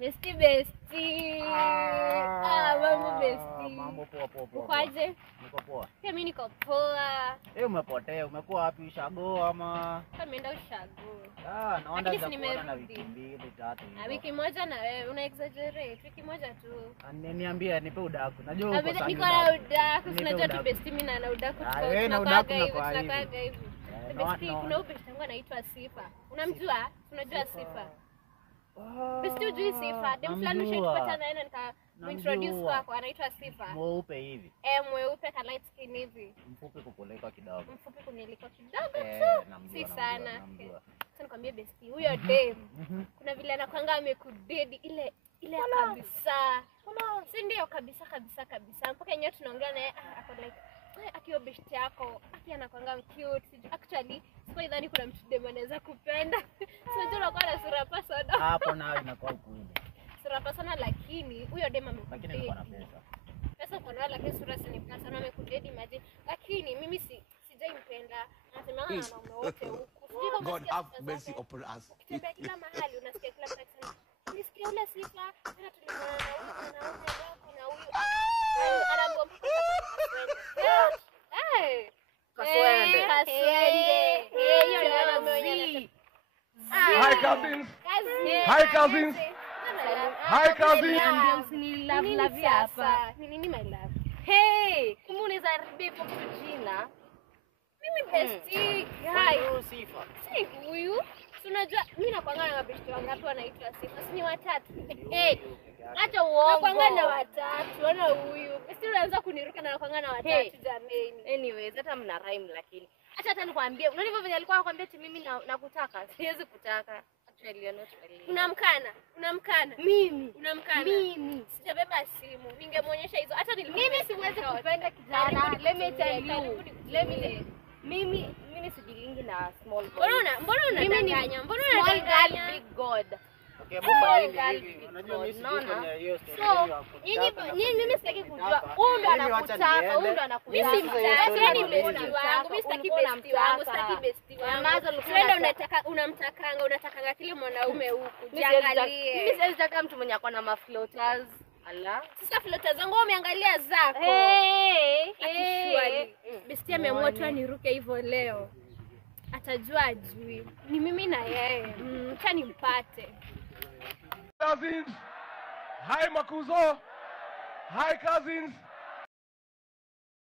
Bestie. Mambo bestie. Mambo poa. Ukoaje? Niko poa. Pia mimi niko poa. Umepotea, umekuwa wapi ushago ama? Nimeenda ushago. Naona nitakuona na wiki 2-3. Wiki moja na wewe una exaggerate. Wiki moja tu. Niambie nipe udaku. Najua uko sana. Niko na udaku. Unajua tu bestie mimi na udaku wewe na udaku na kwa hivi. Bestie kuna bestie yangu anaitwa Sifa. Unamjua? Unajua Sifa? Bestie hujui Sifa. Dem fulani ushapata naye na introduce kwako anaitwa Sifa. Mweupe hivi. Mweupe ka light skin hivi. Mfupi kukuliko kidogo. Mfupi kuniliko kidogo tu. Si sana. Sasa nikwambie bestie, huyo dem kuna vile anakuanga amekudedi ile kabisa. Si ndio kabisa. Mpaka yenyewe tunaongea naye ako like akiwa best yako, anakuanga cute. Actually, sio idhani kuna mtu dem anaweza kupenda. Sio ndio unakuwa na sura pasana. Hapo nayo inakuwa kweli. Sura pasana lakini huyo dem amekudedi. Lakini niko na pesa. Pesa uko nayo lakini sura si ni pasana amekudedi imagine. Lakini mimi sijaipenda. Nasema na wanaume wote huku. God have mercy upon us. Kitembea kila mahali unasikia kila mtu akisema nisikia ule Sifa tena tulimwona na huyu anaambia Kaswende. Hiyo ndio mwenyewe. Hi cousins. Hi cousins. Usini love hapa. Nini my love? Hey, kumbe unaweza haribia hapo jina. Mimi bestie guy. Sifa. Si huyu. Unajua mimi nakwanga na mabeshte wangapi wanaitwa Sifa? Si ni watatu. Acha uongo. Nakwanga na watatu. Ona huyu. Bestie unaanza kuniruka na nakwanga na watatu jameni. Anyways, hata mna rhyme lakini. Acha hata nikwambie. Unaona hivyo venye alikuwa anakuambia eti mimi nakutaka. Siwezi kutaka. Actually you're not really. Unamkana. Mimi. Unamkana. Mimi. Sijabeba simu. Ningemuonyesha hizo. Hata mimi siwezi kupenda kijana. Let me tell you. Mimi sijilingi na small boy. Mbona unadanganya? Small girl big god. Okay, bufa hivi. Unajua mimi sijui kwenye hiyo story hiyo. So, mimi sitaki kujua. Huyu ndo anakutaka, huyu ndo anakutaka. Mimi simtaki, ni bestie wangu. Mimi sitaki bestie wangu, unamtakanga kile mwanaume huku. Jiangalie. Mimi siwezi taka mtu mwenye akona mafloaters. Ala. Sasa floaters zangu umeangalia zako. Akishwali. Bestie ameamua tu aniruke hivyo leo. Atajua ajui. Ni mimi na yeye. Acha nimpate. Cousins. Hi Makuzo. Hi cousins.